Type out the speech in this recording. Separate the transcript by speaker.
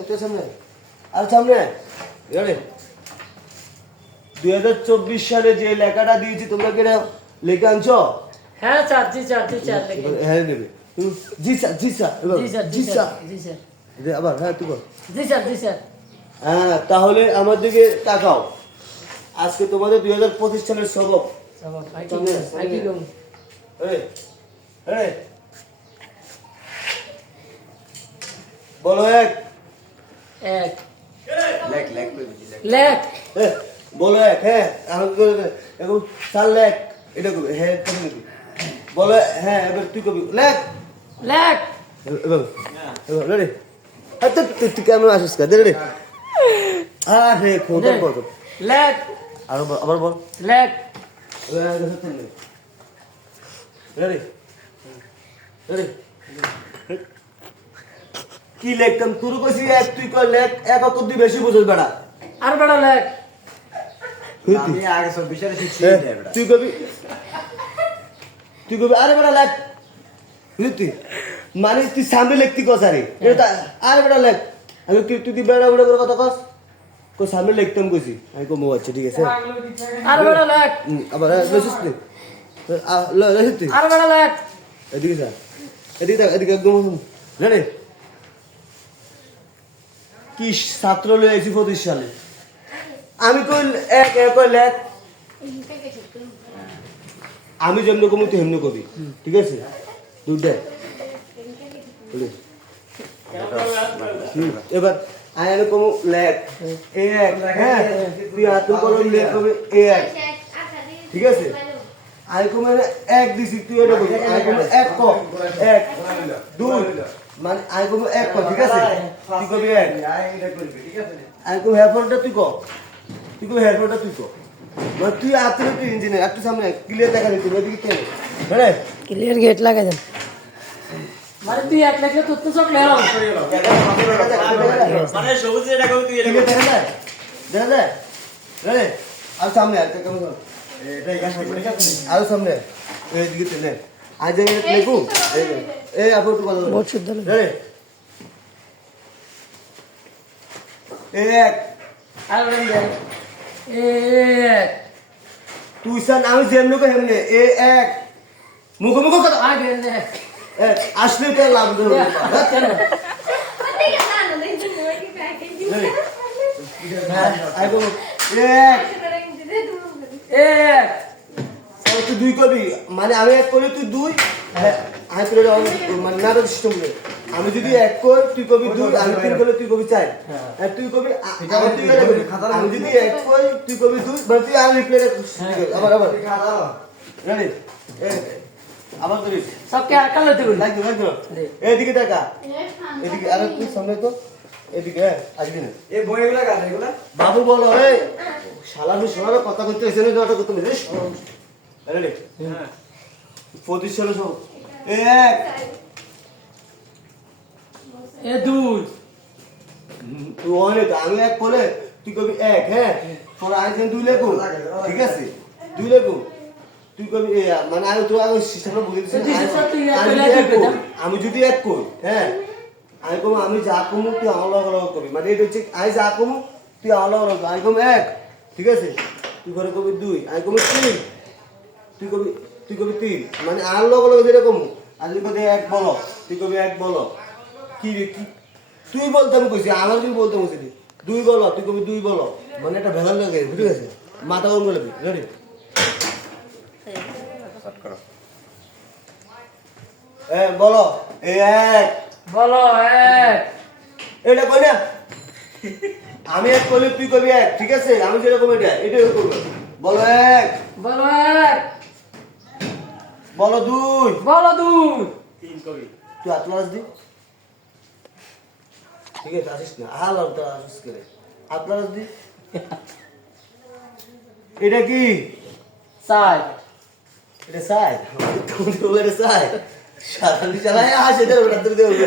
Speaker 1: একটু সামনে। আর সামনে এবারে দুই হাজার চব্বিশ সালে যে লেখাটা দিয়েছি তোমরা কি এটা আনছো?
Speaker 2: হ্যাঁ স্যার জি স্যার জি স্যার
Speaker 1: হ্যাঁ নেবে। জি স্যার জি স্যার
Speaker 2: জি স্যার
Speaker 1: জি স্যার
Speaker 2: জি স্যার।
Speaker 1: আবার হ্যাঁ তুই বল।
Speaker 2: জি স্যার জি স্যার।
Speaker 1: হ্যাঁ তাহলে আমার দিকে তাকাও। আজকে তোমাদের দুই হাজার পঁচিশ সালের সবক। বলো এক।
Speaker 2: এক।
Speaker 3: লেখ লেখ
Speaker 2: লেখ।
Speaker 1: বলো এক হ্যাঁ দে। এখন চার লেখ এটা কবি হ্যাঁ বলো হ্যাঁ এবার তুই কবি। লেখ।
Speaker 2: লেখ।
Speaker 1: রেডি? আচ্ছা তুই তুই কেমন আসিস কা? হ্যাঁ হে খোদা বল
Speaker 2: লেখ।
Speaker 1: আর আবার বল।
Speaker 2: লেখ।
Speaker 1: রেডি? রেডি? কি লেখতাম তুই কইছি এক তুই কই লেখ এক অক্ষর তুই বেশি বুঝছ বেড়া।
Speaker 2: আর বড় লেখ।
Speaker 3: আমি আগে সব বিষয়ে শিখছি
Speaker 1: তুই কবি। তুই কবি। আরে বেটা লেখ। বুঝলি তুই। মানে তুই সামনে লিখতি কস আরে। এটা আরে বেটা লেখ। আমি তুই তুই বেড়া বেড়া করে কথা কস? কো সামনে লিখতাম কইছি। আমি কমো আচ্ছা ঠিক আছে।
Speaker 2: আর বড় লেখ।
Speaker 1: আবার লসিস তুই?
Speaker 2: আর বড় লেখ।
Speaker 1: এদিকে স্যার এদিকে এদিকে একদম জানে কি ছাত্র লয়েছি পঁচিশ সালে। আমি কই এক এক কই লেখ? আমি যেমনি কমু তুই কবি, ঠিক আছে? দুইটা বলি। এবার আমি আমি কমু লেখ। এ এক হ্যাঁ? তুই হাতুল কলম লেখ কবি, এ এক, ঠিক আছে? আমি কমে এক দিছি, তুই এটা বলবি আমি কমে এক ক, এক, দুই মানে আমি কমে এক তুই আমি কমে হেয়ারফোনটা তুই ক? তুই তুই ক? মানে তুই আত্মীয় তুই ইঞ্জিনিয়ার একটু সামনে ক্লিয়ার দেখা দিচ্ছি ওইদিকে কেন হ্যাঁ
Speaker 2: ক্লিয়ার গেট লাগাই দেন। মানে তুই এক লেখলে তোর তো সব লেও
Speaker 3: মানে সবুজ এটা কবি তুই এটা
Speaker 1: দেখা যায়? দেখা যায়? রে আর সামনে আর কেমন
Speaker 3: এটা
Speaker 1: আরও সামনে এইদিকে তেলে আজ আমি লেখু? এই- আপু একটু কথা বলো।
Speaker 2: বহুত শুদ্ধ
Speaker 1: রে এই এক।
Speaker 2: আর এক।
Speaker 1: তুই সান আমি যেমনি কো হেমনে এ এক। মুখ মুখ কথা
Speaker 2: লেখ
Speaker 1: এক আসলে তো লাভ দেবে আই তুই দুই কবি মানে আমি এক করি তুই দুই। হ্যাঁ, মানে নাটক সিস্টেম আমি যদি এক কই তুই কবি দুই আমি তিন করলে তুই কবি চার। আর তুই কবি তুই
Speaker 3: তুই।
Speaker 1: আমি যদি এক কই তুই কবি দুই মানে তুই আর রিপ্লাই আবার আবার। রেডি আবার। করিস।
Speaker 2: সবকে আর কাল বলি।
Speaker 1: লাগবে লাগবে এদিকে টাকা এদিকে আরে তুই সামনে তো। এদিকে হ্যাঁ আসবি না।
Speaker 3: এই বইগুলা কাজ এগুলা?
Speaker 1: বাবু বলো এই। শালা আমি শোনার কথা করতে এসে না কথা করতে রেডি
Speaker 3: হ্যাঁ।
Speaker 1: পঁচিশ সালে সব এই এক।
Speaker 2: এ দুই
Speaker 1: তুই অনেক আমি এক বলে তুই কবি এক হ্যাঁ? তোর আগে দুই লেখো ঠিক আছে? দুই লেখো তুই কবি মানে আমি তোর আগে সিস্টেমটা বুঝে দিচ্ছি।
Speaker 2: তুই তুই
Speaker 1: আমি যদি এক করি, করি হ্যাঁ? আমি কম আমি যা কমু তুই আমার লগ লগ করবি মানে এটা হচ্ছে আমি যা কমু তুই আমার লগ লগ আমি কম এক ঠিক আছে? তুই করে কবি দুই আমি কবি তিন তুই কবি তুই কবি তিন। মানে আর লগ লগ যেরকম আর যদি কবি এক বলো তুই কবি এক বলো। কি রে কি? তুই বলতে আমি কইছি আমার তুই বলতে বলছি দুই বলো তুই কবি দুই বলো মানে একটা ভেজাল লাগে ঠিক আছে মাথা গরম করে রেডি এ বলো এ এক।
Speaker 2: বলো এক।
Speaker 1: এটা কই না? আমি এক করলে তুই কবি এক ঠিক আছে? আমি যেরকম এটা এটাই করব। বলো এক।
Speaker 2: বলো এক।
Speaker 1: বলো দুই।
Speaker 2: বলো দুই।
Speaker 3: তিন কবি।
Speaker 1: তুই আতলাস দি। ঠিক আছে আসিস না। হাল তো আসিস করে আতলাস দি এটা কি?
Speaker 2: চাই
Speaker 1: এটা সাই তুমি তো এটা সাই সারানি চালায় আসে ওটা তুই দেবে।